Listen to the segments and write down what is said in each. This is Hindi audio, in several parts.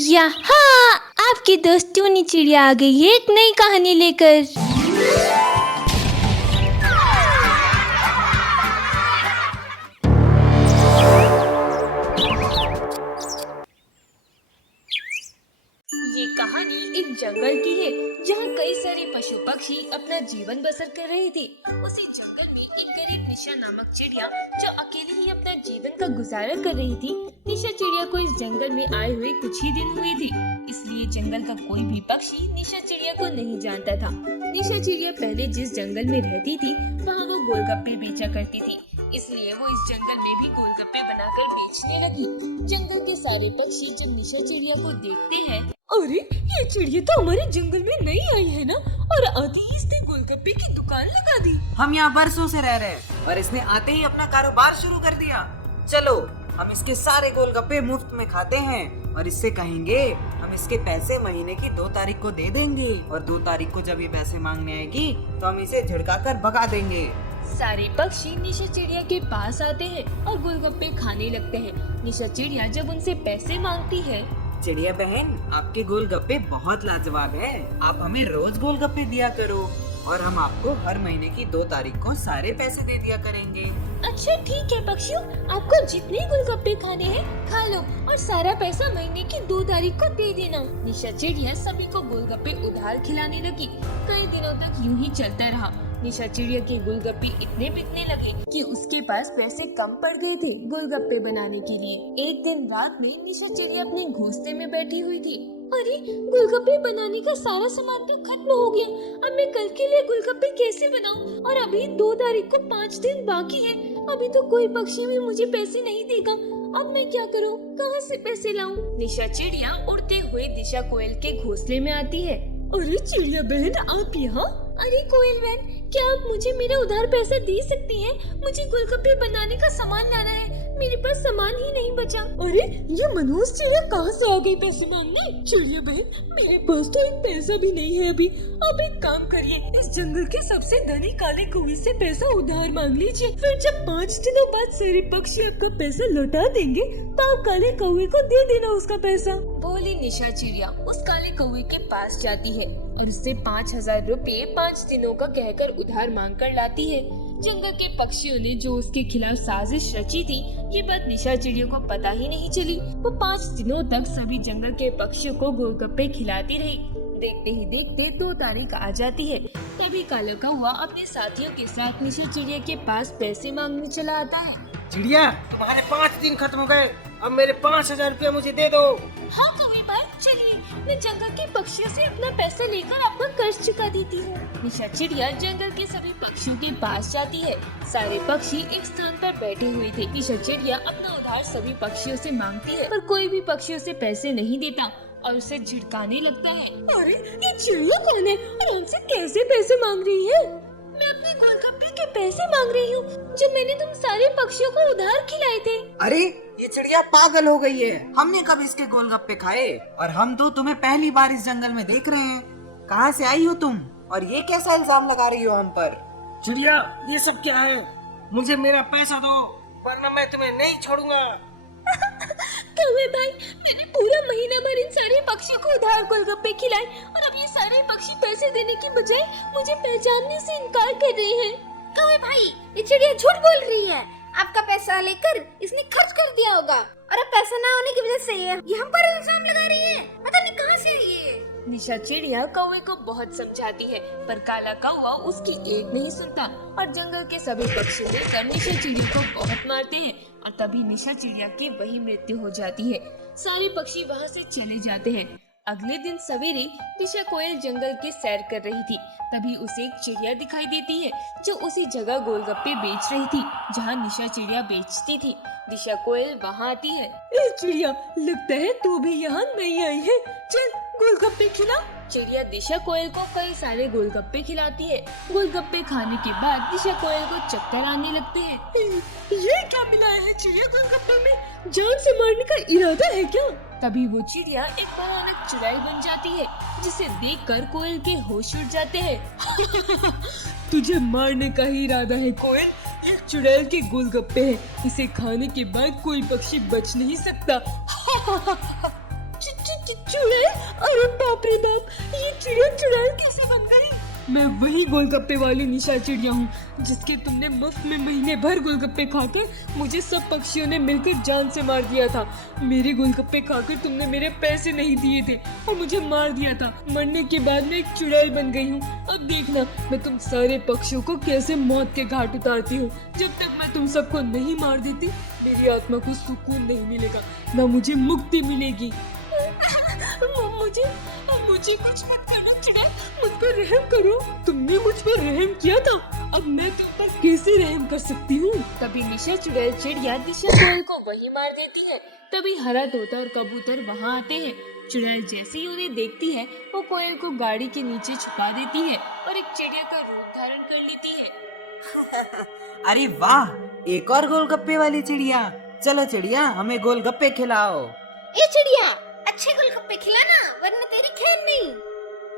यहाँ आपकी दोस्त टूनी चिड़िया आ गई है एक नई कहानी लेकर। ये कहानी एक जंगल की है जहाँ कई सारे पशु पक्षी अपना जीवन बसर कर रहे थे। उसी जंगल में एक गरीब निशा नामक चिड़िया जो अकेले ही अपना जीवन का गुजारा कर रही थी। निशा चिड़िया को इस जंगल में आए हुए कुछ ही दिन हुए थे, इसलिए जंगल का कोई भी पक्षी निशा चिड़िया को नहीं जानता था। निशा चिड़िया पहले जिस जंगल में रहती थी वहाँ वो गोलगप्पे बेचा करती थी, इसलिए वो इस जंगल में भी गोलगप्पे बनाकर बेचने लगी। जंगल के सारे पक्षी जब निशा चिड़िया को देखते हैं, अरे ये चिड़िया तो हमारे जंगल में नई आई है ना, और आती ही इसने गोलगप्पे की दुकान लगा दी। हम यहाँ बरसों से रह रहे हैं और इसने आते ही अपना कारोबार शुरू कर दिया। चलो हम इसके सारे गोलगप्पे मुफ्त में खाते हैं और इससे कहेंगे हम इसके पैसे महीने की 2 तारीख को दे देंगे, और 2 तारीख को जब ये पैसे मांगने आएगी तो हम इसे झिड़का कर भगा देंगे। सारे पक्षी निशा चिड़िया के पास आते हैं और गोलगप्पे खाने लगते हैं। निशा चिड़िया जब उनसे पैसे मांगती है, चिड़िया बहन आपके गोलगप्पे बहुत लाजवाब है, आप हमें रोज गोलगप्पे दिया करो और हम आपको हर महीने की 2 तारीख को सारे पैसे दे दिया करेंगे। अच्छा ठीक है पक्षियों, आपको जितने गोलगप्पे खाने हैं खा लो और सारा पैसा महीने की 2 तारीख को दे देना। निशा चिड़िया सभी को गोलगप्पे उधार खिलाने लगी। कई दिनों तक यूं ही चलता रहा। निशा चिड़िया के गोलगप्पे इतने बिकने लगे कि उसके पास पैसे कम पड़ गए थे गोलगप्पे बनाने के लिए। एक दिन रात में निशा चिड़िया अपने घोंसले में बैठी हुई थी। अरे गोलगप्पे बनाने का सारा सामान तो खत्म हो गया, अब मैं कल के लिए गोलगप्पे कैसे बनाऊं? और अभी 2 तारीख को 5 दिन बाकी है, अभी तो कोई पक्षी भी मुझे पैसे नहीं देगा। अब मैं क्या करूं? कहां से पैसे लाऊं? निशा चिड़िया उड़ते हुए दिशा कोयल के घोंसले में आती है। अरे चिड़िया बहन आप यहाँ? अरे कोयल बहन क्या आप मुझे मेरा उधार पैसा दे सकती हैं? मुझे गोलगप्पे बनाने का सामान लाना है, मेरे पास सामान ही नहीं बचा। अरे ये मनोज चिड़िया कहाँ से आ गई पैसे मांगने? चिड़िया बहन मेरे पास तो एक पैसा भी नहीं है अभी। आप एक काम करिए, इस जंगल के सबसे धनी काले कौवे से पैसा उधार मांग लीजिए, फिर जब 5 दिनों बाद सारे पक्षी आपका पैसा लौटा देंगे तो आप काले कौवे को दे देना उसका पैसा। बोली निशा चिड़िया उस काले कौवे के पास जाती है और उससे 5000 रुपए 5 दिनों का कहकर उधार मांग कर लाती है। जंगल के पक्षियों ने जो उसके खिलाफ साजिश रची थी, ये बात निशा चिड़िया को पता ही नहीं चली। वो 5 दिनों तक सभी जंगल के पक्षियों को गोलगप्पे खिलाती रही। देखते ही देखते 2 तारीख आ जाती है। तभी काला कौवा अपने साथियों के साथ निशा चिड़िया के पास पैसे मांगने चला आता है। चिड़िया तुम्हारे 5 दिन खत्म हो गए, अब मेरे 5000 रुपया मुझे दे दो। हाँ कौवे भाई चलिए, मैं जंगल के पक्षियों से अपना पैसा लेकर आपका कर्ज चुका देती हूँ। निशा चिड़िया जंगल के सभी पक्षियों के पास जाती है। सारे पक्षी एक स्थान पर बैठे हुए थे। निशा चिड़िया अपना उधार सभी पक्षियों से मांगती है, पर कोई भी पक्षियों से पैसे नहीं देता और उसे झिड़काने लगता है। अरे ये चिड़िया कौन है और हमसे कैसे पैसे मांग रही है? मैं अपने गोलगप्पे के पैसे मांग रही हूँ जो मैंने तुम सारे पक्षियों को उधार खिलाए थे। अरे ये चिड़िया पागल हो गई है, हमने कब इसके गोलगप्पे खाए, और हम तो तुम्हें पहली बार इस जंगल में देख रहे हैं। कहाँ से आई हो तुम और ये कैसा इल्जाम लगा रही हो हम पर? चिड़िया ये सब क्या है? मुझे मेरा पैसा दो वरना मैं तुम्हें नहीं छोड़ूंगा। कौवे भाई मैंने पूरा महीना भर इन सारे पक्षियों को उधार गोलगप्पे खिलाए और अब ये सारे पक्षी पैसे देने की बजाय मुझे पहचानने से इनकार कर रहे हैं। कौवे भाई ये चिड़िया झूठ बोल रही है, आपका पैसा लेकर इसने खर्च कर दिया होगा और अब पैसा ना होने की वजह से ये हम पर इल्जाम लगा रही है। पता नहीं कहाँ से आई है। निशा चिड़िया कौवे को बहुत समझाती है, पर काला कौवा उसकी एक नहीं सुनता और जंगल के सभी पक्षी मिलकर निशा चिड़िया को बहुत मारते हैं और तभी निशा चिड़िया की वही मृत्यु हो जाती है। सारे पक्षी वहाँ से चले जाते हैं। अगले दिन सवेरे दिशा कोयल जंगल की सैर कर रही थी, तभी उसे एक चिड़िया दिखाई देती है जो उसी जगह गोलगप्पे बेच रही थी जहाँ निशा चिड़िया बेचती थी। दिशा कोयल वहाँ आती है। ए चिड़िया लगता है तू भी यहाँ नहीं आई है, चल गोलगप्पे खिला। चिड़िया दिशा कोयल को कई सारे गोलगप्पे खिलाती है। गोलगप्पे खाने के बाद दिशा कोयल को चक्कर आने लगते हैं। ये क्या मिलाया है चिड़िया गोलगप्पे में? जान से मारने का इरादा है क्या? तभी वो चिड़िया एक भयानक चुड़ैल बन जाती है जिसे देखकर कोयल के होश उड़ जाते हैं। तुझे मारने का ही इरादा है कोयल? ये चुड़ैल के गोलगप्पे हैं, इसे खाने के बाद कोई पक्षी बच नहीं सकता। चुड़ैल, अरे बाप रे बाप, ये चिड़िया चुड़ैल कैसे बन गई? मैं वही गोलगप्पे वाली निशा चिड़िया हूँ जिसके तुमने मुफ्त में महीने भर गोलगप्पे खाकर मुझे सब पक्षियों ने मिलकर जान से मार दिया था। मेरे गोलगप्पे खाकर तुमने मेरे पैसे नहीं दिए थे और मुझे मार दिया था। मरने के बाद मैं एक चुड़ैल बन गई हूँ। अब देखना मैं तुम सारे पक्षियों को कैसे मौत के घाट उतारती हूँ। जब तक मैं तुम सबको नहीं मार देती मेरी आत्मा को सुकून नहीं मिलेगा, न मुझे मुक्ति मिलेगी। मुझे कुछ मत करो चुड़ैल, मुझ पर रहम करो। तुमने मुझ पर रहम किया था, अब मैं तुम पर कैसे रहम कर सकती हूँ? तभी निशा चुड़ैल चिड़िया दिशा कोयल को वही मार देती है। तभी हरा तोता और कबूतर वहाँ आते हैं। चुड़ैल जैसे ही उन्हें देखती है वो कोयल को गाड़ी के नीचे छुपा देती है और एक चिड़िया का रूप धारण कर लेती है। अरे वाह, एक और गोलगप्पे वाली चिड़िया। चलो चिड़िया, हमें गोलगप्पे खिलाओ। ए चिड़िया, अच्छे गोलगप्पे खिलाना वरना तेरी खैर नहीं।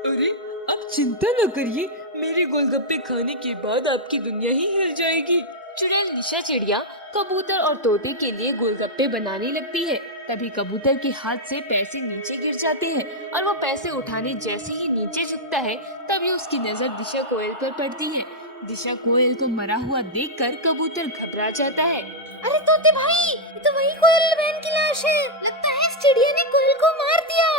अरे आप चिंता न करिए, मेरे गोलगप्पे खाने के बाद आपकी दुनिया ही हिल जाएगी। चुड़ैल निशा चिड़िया कबूतर और तोते के लिए गोलगप्पे बनाने लगती है। तभी कबूतर के हाथ से पैसे नीचे गिर जाते हैं और वो पैसे उठाने जैसे ही नीचे झुकता है तभी उसकी नजर दिशा कोयल पर पड़ती है। दिशा कोयल को मरा हुआ देखकर कबूतर घबरा जाता है। अरे तोते भाई, ये तो वही कोयल बहन की लाश है। लगता है इस चिड़िया ने कोयल को मार दिया।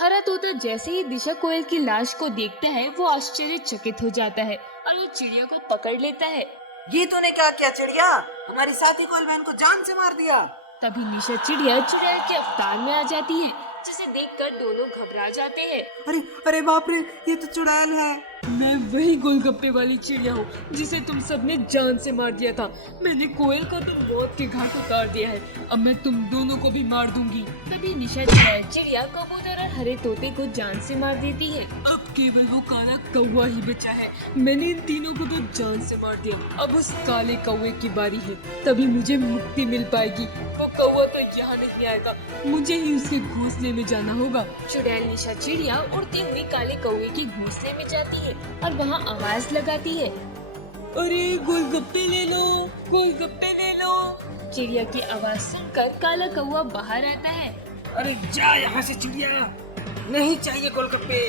हरा तोता जैसे ही दिशा कोयल की लाश को देखता है वो आश्चर्यचकित हो जाता है और वो चिड़िया को पकड़ लेता है। ये तूने क्या किया चिड़िया? हमारी साथी कोयल बहन को जान से मार दिया। तभी निशा चिड़िया चुड़ैल के अवतार में आ जाती है, जिसे देखकर दोनों घबरा जाते हैं। अरे अरे बाप रे, ये तो चुड़ैल है। मैं वही गोलगप्पे वाली चिड़िया हूँ जिसे तुम सबने जान से मार दिया था। मैंने कोयल को तो मौत के घाट उतार दिया है, अब मैं तुम दोनों को भी मार दूंगी। तभी निशा चिड़िया कबूतर और हरे तोते को जान से मार देती है। अब केवल वो काला कौवा ही बचा है। मैंने इन तीनों को तो जान से मार दिया, अब उस काले कौवे की बारी है, तभी मुझे मुक्ति मिल पाएगी। वो कौवा तो यहाँ नहीं आएगा, मुझे ही उसके घोंसले में जाना होगा। चुड़ैल निशा चिड़िया उड़ती हुई काले कौवे के घोंसले में जाती है और वहाँ आवाज लगाती है, अरे गोलगप्पे ले लो, गोलगप्पे ले लो। चिड़िया की आवाज सुनकर काला कौवा बाहर आता है। अरे जा यहाँ से चिड़िया, नहीं चाहिए गोलगप्पे।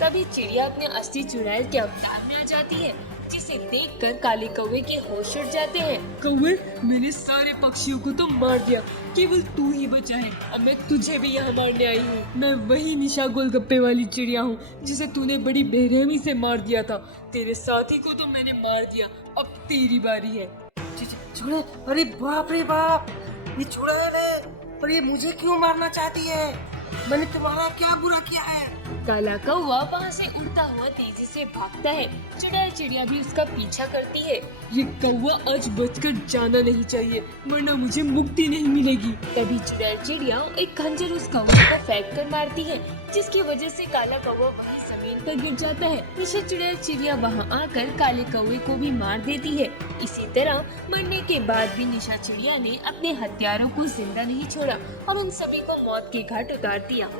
तभी चिड़िया अपने असली चुड़ैल के अवतार में आ जाती है, जिसे देखकर काले कौवे के होश उड़ जाते हैं। कौवे, मैंने सारे पक्षियों को तो मार दिया, केवल तू ही बचा है। अब मैं तुझे भी यहाँ मारने आई हूँ। मैं वही निशा गोलगप्पे वाली चिड़िया हूँ जिसे तूने बड़ी बेरहमी से मार दिया था। तेरे साथी को तो मैंने मार दिया, अब तेरी बारी है। चुड़ैल, अरे बाप रे बाप, ये चुड़ैल है। पर ये मुझे क्यों मारना चाहती है? मैंने तुम्हारा क्या बुरा किया है? काला कौवा वहाँ से उड़ता हुआ तेजी से भागता है। चुड़ैल चिड़िया भी उसका पीछा करती है। ये कौवा आज बचकर जाना नहीं चाहिए, वरना मुझे मुक्ति नहीं मिलेगी। तभी चुड़ैल चिड़िया एक खंजर उस कौवे को फेंक कर मारती है, जिसकी वजह से काला कौवा वहीं जमीन पर गिर जाता है। निशा चुड़ैल चिड़िया वहाँ आकर काले कौवे को भी मार देती है। इसी तरह मरने के बाद भी निशा चिड़िया ने अपने हत्यारों को जिंदा नहीं छोड़ा और उन सभी को मौत के घाट उतार दिया।